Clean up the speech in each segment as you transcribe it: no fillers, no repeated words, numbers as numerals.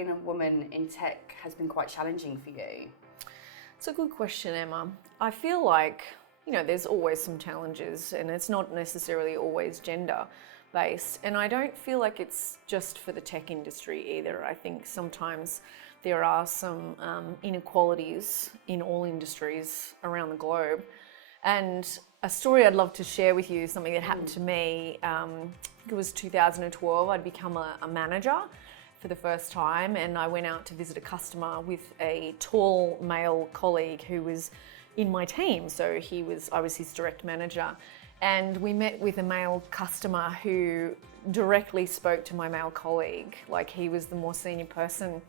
being a woman in tech has been quite challenging for you? It's a good question, Emma. I feel like, there's always some challenges, and it's not necessarily always gender based. And I don't feel like it's just for the tech industry either. I think sometimes there are some inequalities in all industries around the globe. And a story I'd love to share with you, something that happened to me, it was 2012, I'd become a manager for the first time, and I went out to visit a customer with a tall male colleague who was in my team. So I was his direct manager, and we met with a male customer who directly spoke to my male colleague, like he was the more senior person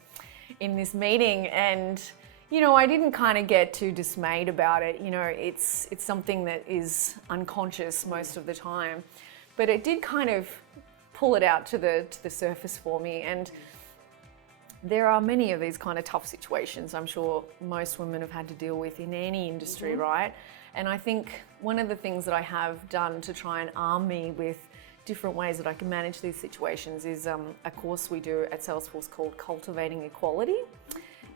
in this meeting. And I didn't kind of get too dismayed about it. It's something that is unconscious most of the time, but it did kind of pull it out to the surface for me. And there are many of these kind of tough situations I'm sure most women have had to deal with in any industry, right? And I think one of the things that I have done to try and arm me with different ways that I can manage these situations is a course we do at Salesforce called Cultivating Equality.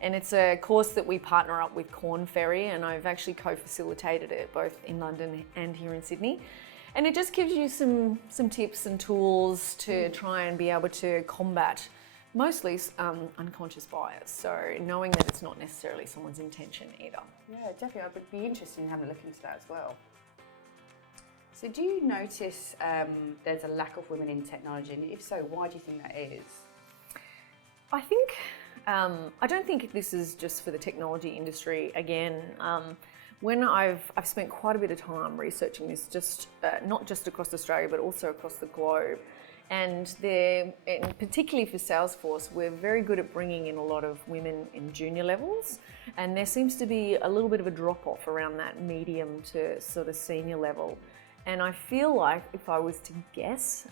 And it's a course that we partner up with Corn Ferry, and I've actually co-facilitated it both in London and here in Sydney. And it just gives you some tips and tools to try and be able to combat mostly unconscious bias. So knowing that it's not necessarily someone's intention either. Yeah, definitely. I would be interested in having a look into that as well. So do you notice there's a lack of women in technology? And if so, why do you think that is? I think, I don't think this is just for the technology industry. Again, when I've spent quite a bit of time researching this, just not just across Australia, but also across the globe. And particularly for Salesforce, we're very good at bringing in a lot of women in junior levels. And there seems to be a little bit of a drop-off around that medium to sort of senior level. And I feel like, if I was to guess,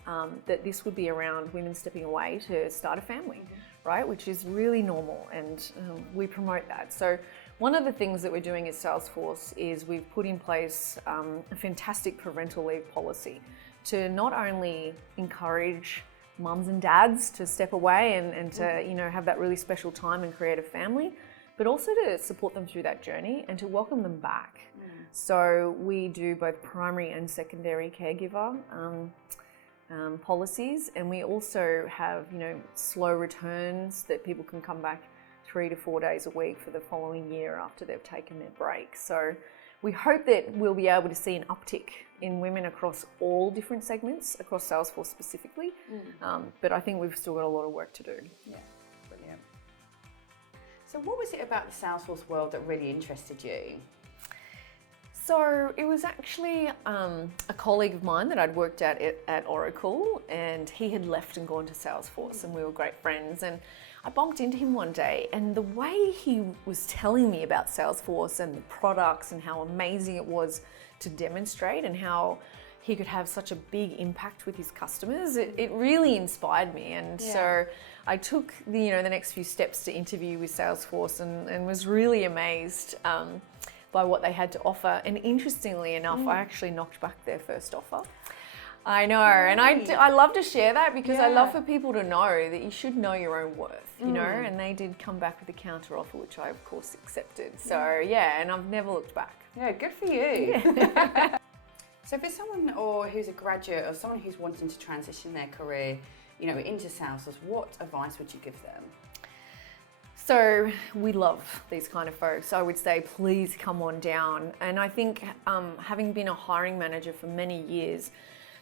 that this would be around women stepping away to start a family, right? Which is really normal, and we promote that. So one of the things that we're doing at Salesforce is we've put in place a fantastic parental leave policy to not only encourage mums and dads to step away and to have that really special time and create a family, but also to support them through that journey and to welcome them back. So we do both primary and secondary caregiver policies, and we also have slow returns that people can come back 3 to 4 days a week for the following year after they've taken their break. So we hope that we'll be able to see an uptick in women across all different segments, across Salesforce specifically. But I think we've still got a lot of work to do. Yeah, brilliant. So what was it about the Salesforce world that really interested you? So it was actually a colleague of mine that I'd worked at Oracle, and he had left and gone to Salesforce, and we were great friends. And I bumped into him one day, and the way he was telling me about Salesforce and the products and how amazing it was to demonstrate and how he could have such a big impact with his customers, it really inspired me. And so I took the next few steps to interview with Salesforce and was really amazed by what they had to offer. And interestingly enough, I actually knocked back their first offer. I know, and I love to share that because I love for people to know that you should know your own worth, and they did come back with a counter offer, which I of course accepted. So and I've never looked back. Yeah, good for you. So for someone who's a graduate or someone who's wanting to transition their career, into Salesforce, what advice would you give them? So we love these kind of folks. I would say, please come on down. And I think having been a hiring manager for many years,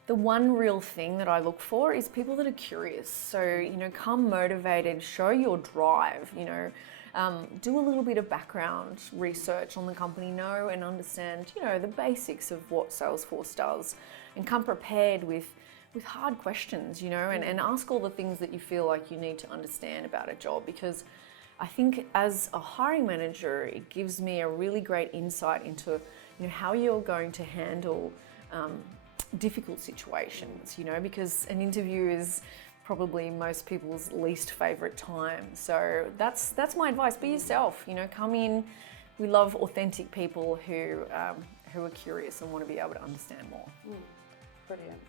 the one real thing that I look for is people that are curious. So, come motivated, show your drive, do a little bit of background research on the company, know and understand, the basics of what Salesforce does, and come prepared with hard questions, and ask all the things that you feel like you need to understand about a job. Because I think as a hiring manager, it gives me a really great insight into, how you're going to handle difficult situations, because an interview is probably most people's least favourite time. So that's my advice. Be yourself, come in. We love authentic people who are curious and want to be able to understand more. Brilliant.